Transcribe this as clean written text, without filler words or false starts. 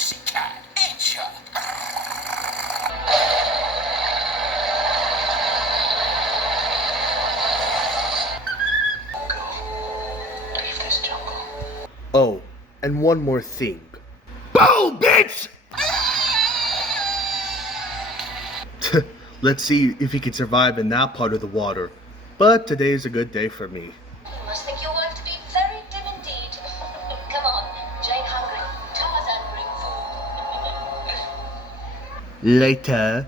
pussycat, ain't ya? Go. Leave this jungle. Oh, and one more thing. Bow, bitch! Let's see if he can survive in that part of the water. But today is a good day for me. You must think your wife to be very dim indeed. Come on, Jane hungry. Tarzan bring food. Later.